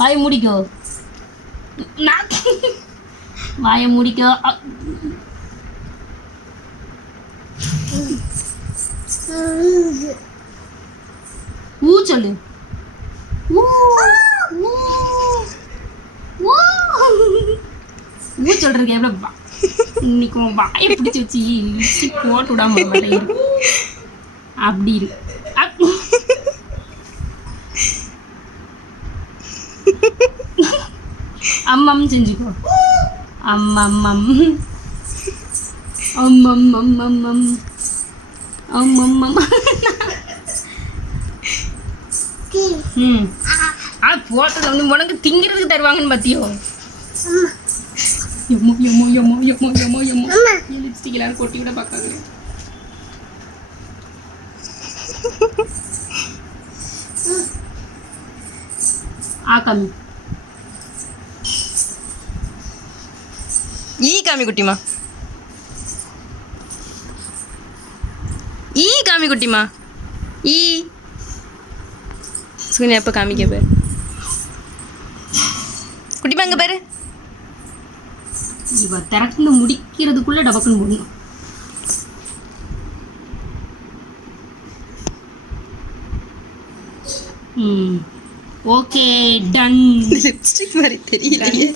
வாயை மூடிக்கோ. வாயை மூடிக்கோ. ஊ சொல்லு. ஊ சொல்றதுக்கு எவ்வளோ இன்னைக்கு வாயை பிடிச்சி வச்சு போட்டு விடாம அப்படி இரு. அம்மம் செஞ்சுக்கோ. அம்மம் அம்மம் அம்மம் அம்மம். போட்டது வந்து உனக்கு திங்கிறதுக்கு தருவாங்கன்னு பார்த்தியோ. எம்மோ எம்மோ எம்மோ எம்மோ எம்மோ எம்மோ லிப்ஸ்டிக் எல்லாரும் கொட்டி விட பார்க்காங்க. காமி ஈ காமி குட்டிமா. ஈ காமி குட்டிமா. ஈ சுகன்யா எப்போ காமிக்க பாரு. குட்டிமா அங்கே பாரு. இவ திறக்குன்னு முடிக்கிறதுக்குள்ள டபக்குன்னு போடணும். Okay done. லிப்ஸ்டிக் மாதிரி தெரியலையே.